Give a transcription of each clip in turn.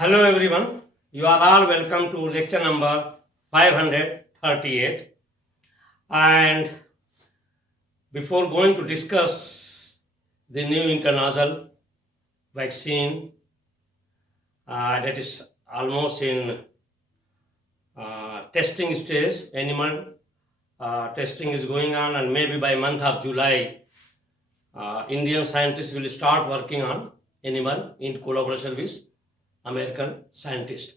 Hello everyone, you are all welcome to lecture number 538. And before going to discuss the new international vaccine that is almost in testing stage, animal testing is going on, and maybe by month of July, Indian scientists will start working on animal in collaboration with American scientists.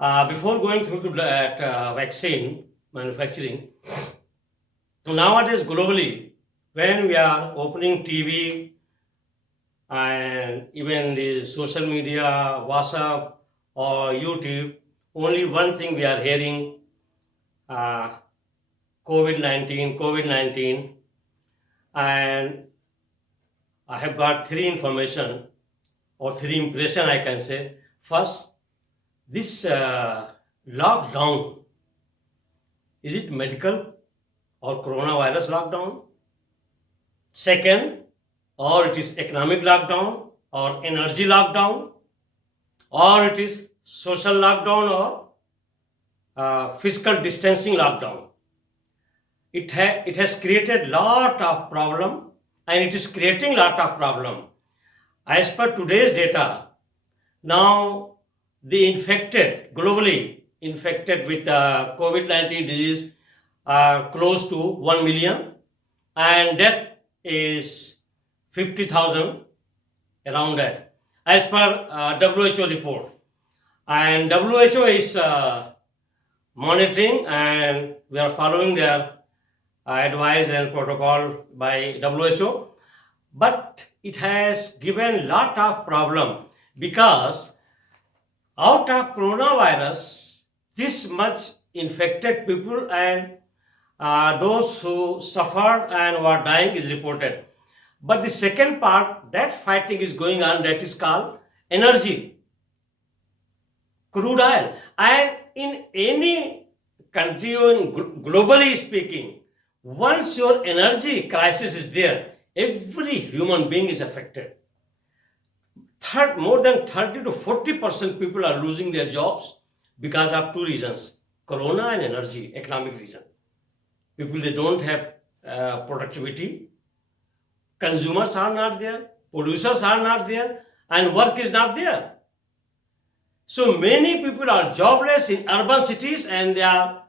Before going through to that vaccine manufacturing, nowadays globally, when we are opening TV and even the social media, WhatsApp or YouTube, only one thing we are hearing: uh, COVID-19, COVID-19, and I have got three information or three impression I can say. First, this lockdown, is it medical or coronavirus lockdown? Second, or it is economic lockdown or energy lockdown, or it is social lockdown or physical distancing lockdown. It has created lot of problem, and it is creating lot of problem. As per today's data, now the infected, globally infected with COVID-19 disease are close to 1 million, and death is 50,000 around that, as per WHO report. And WHO is monitoring, and we are following their advice and protocol by WHO. But it has given lot of problem, because out of coronavirus, this much infected people and those who suffered and were dying is reported. But the second part, that fighting is going on, that is called energy, crude oil. And in any country, globally speaking, once your energy crisis is there, every human being is affected. More than 30 to 40% people are losing their jobs because of two reasons: corona and energy, economic reason. People, they don't have productivity, consumers are not there, producers are not there, and work is not there. So many people are jobless in urban cities, and they are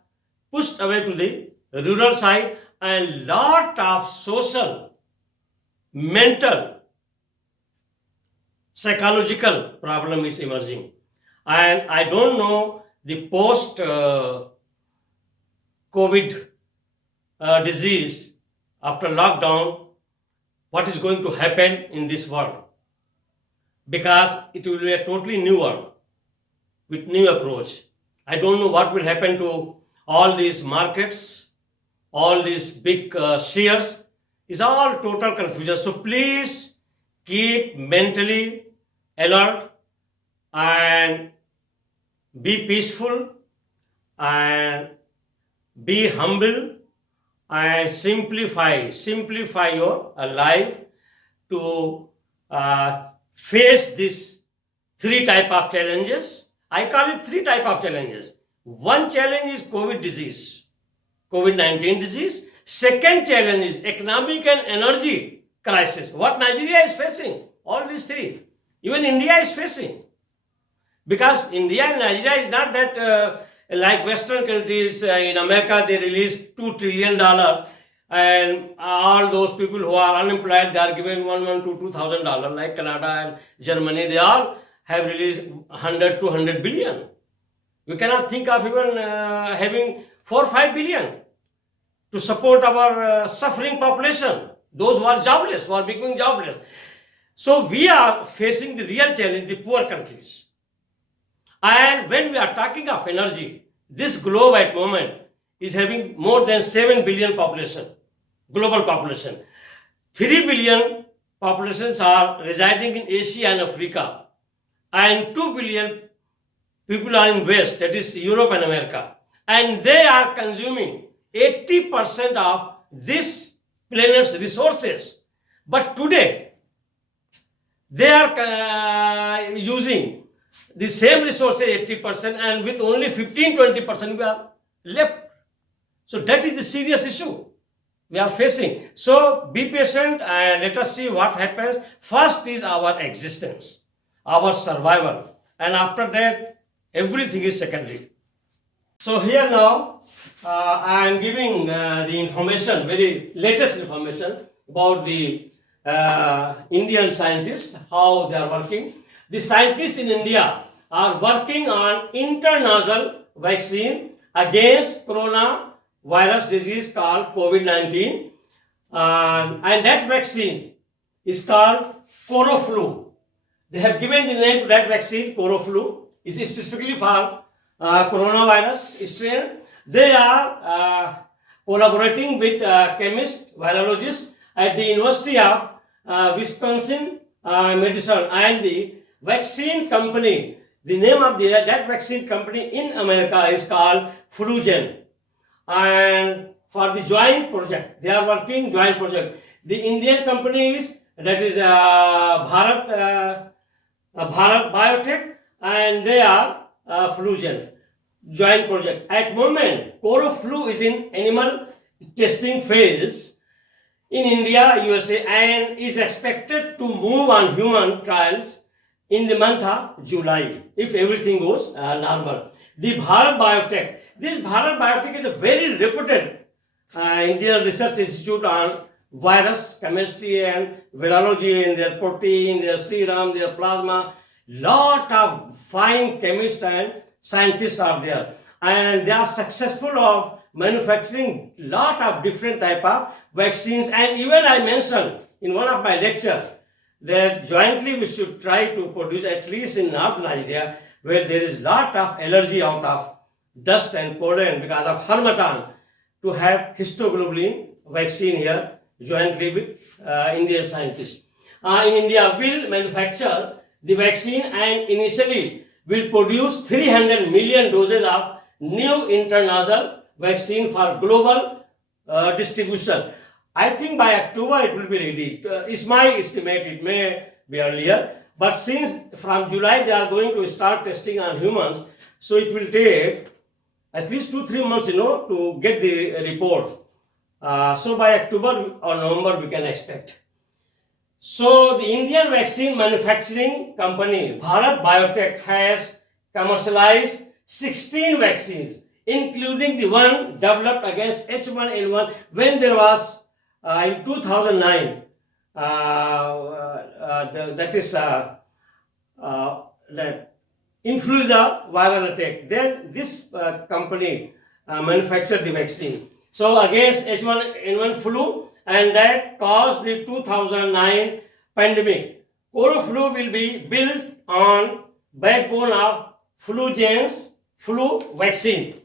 pushed away to the rural side, and lot of social, mental, psychological problem is emerging. And I don't know the post COVID disease after lockdown, what is going to happen in this world, because it will be a totally new world with new approach. I don't know what will happen to all these markets, all these big shares. Is all total confusion. So please keep mentally alert and be peaceful and be humble and simplify your life to face this three type of challenges. I call it three type of challenges. One challenge is COVID disease, COVID-19 disease. Second challenge is economic and energy crisis, what Nigeria is facing. All these three, even India is facing, because India and Nigeria is not that like Western countries. In America, they release $2 trillion, and all those people who are unemployed, they are given $1 to $2,000. Like Canada and Germany, they all have released 100 to 100 billion. We cannot think of even having 4 or 5 billion to support our suffering population, those who are jobless, who are becoming jobless. So we are facing the real challenge, the poor countries. And when we are talking of energy, this globe at moment is having more than 7 billion population, global population. 3 billion populations are residing in Asia and Africa, and 2 billion people are in West, that is Europe and America, and they are consuming 80% of this planet's resources. But today, they are using the same resources 80%, and with only 15-20% we are left. So that is the serious issue we are facing. So be patient and let us see what happens. First is our existence, our survival, and after that everything is secondary. So here now I am giving the information, very latest information about the Indian scientists, how they are working. The scientists in India are working on intranasal vaccine against coronavirus disease called COVID-19, and that vaccine is called Coroflu. They have given the name to that vaccine, Coroflu. It is specifically for coronavirus strain. They are collaborating with chemists, virologists at the University of Wisconsin Medicine, and the vaccine company. The name of that vaccine company in America is called Flugen. And for the joint project, they are working joint project. The Indian company is, that is Bharat Biotech, and they are Flugen joint project. At moment, Coroflu is in animal testing phase in India, USA, and is expected to move on human trials in the month of July, if everything goes normal. The Bharat Biotech, this Bharat Biotech is a very reputed Indian research institute on virus chemistry and virology, in their protein, their serum, their plasma. Lot of fine chemists and scientists are there, and they are successful of manufacturing lot of different type of vaccines. And even I mentioned in one of my lectures that jointly we should try to produce, at least in North Nigeria, where there is lot of allergy out of dust and pollen because of harmattan, to have histoglobulin vaccine here jointly with Indian scientists. In India, will manufacture the vaccine and initially will produce 300 million doses of new intranasal vaccine for global distribution. I think by October it will be ready. It's my estimate, it may be earlier. But since from July they are going to start testing on humans, so it will take at least 2-3 months, to get the report. So by October or November we can expect. So the Indian vaccine manufacturing company Bharat Biotech has commercialized 16 vaccines, including the one developed against H1N1 when there was in 2009. That is that influenza viral attack. Then this company manufactured the vaccine. So against H1N1 flu, and that caused the 2009 pandemic. Coroflu will be built on backbone of Flugen's flu vaccine.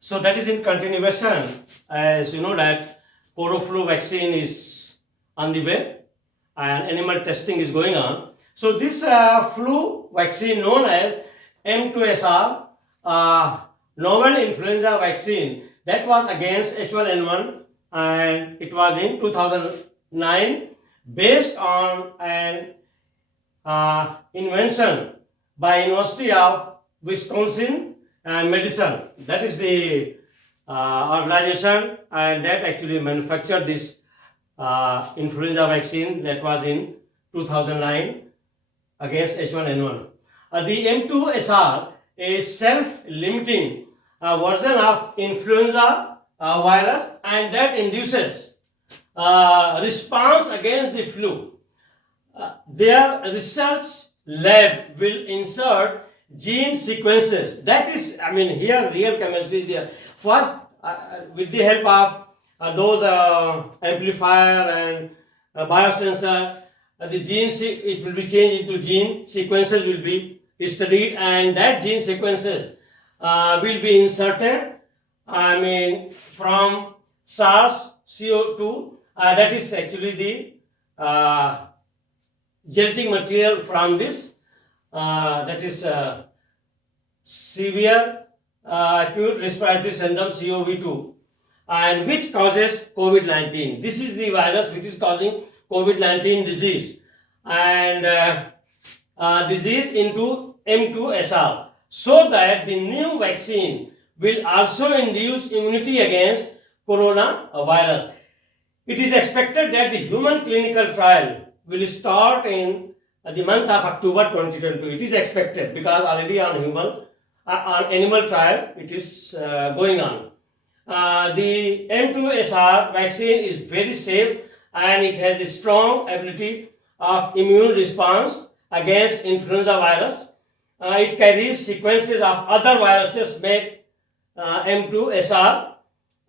So that is in continuation, as you know that Coroflu vaccine is on the way and animal testing is going on. So this flu vaccine known as M2SR, novel influenza vaccine, that was against H1N1, and it was in 2009 based on an invention by University of Wisconsin Medicine. That is the organization, and that actually manufactured this influenza vaccine that was in 2009 against H1N1. The M2SR is self-limiting version of influenza virus, and that induces response against the flu. Their research lab will insert gene sequences. That is, here real chemistry is there. First, with the help of those amplifier and biosensor, the gene it will be changed into gene sequences will be studied, and that gene sequences will be inserted. From SARS-CoV-2. That is actually the genetic material from this. That is severe acute respiratory syndrome (COV2), and which causes COVID-19. This is the virus which is causing COVID-19 disease, and disease into M2SR, so that the new vaccine will also induce immunity against coronavirus. It is expected that the human clinical trial will start in the month of October 2022. It is expected because already on on animal trial it is going on. The M2SR vaccine is very safe and it has a strong ability of immune response against influenza virus. It carries sequences of other viruses make M2SR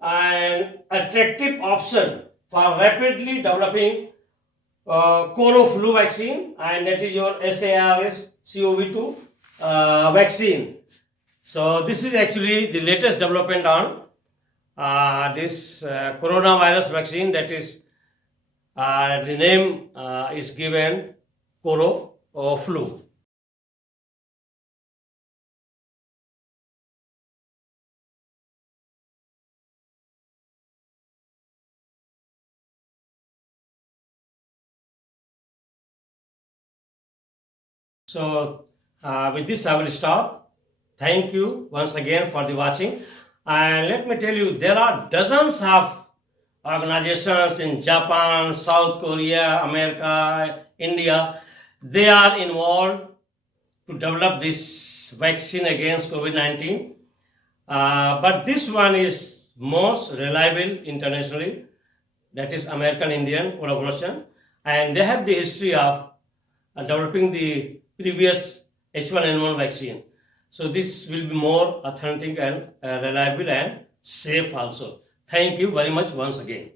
an attractive option for rapidly developing Coro flu vaccine, and that is your SARS-CoV-2 vaccine. So this is actually the latest development on this coronavirus vaccine. That is the name is given Coro flu. So with this I will stop. Thank you once again for the watching, and let me tell you, there are dozens of organizations in Japan, South Korea, America, India. They are involved to develop this vaccine against COVID-19, but this one is most reliable internationally. That is American Indian collaboration, and they have the history of developing the previous H1N1 vaccine. So this will be more authentic and reliable and safe also. Thank you very much once again.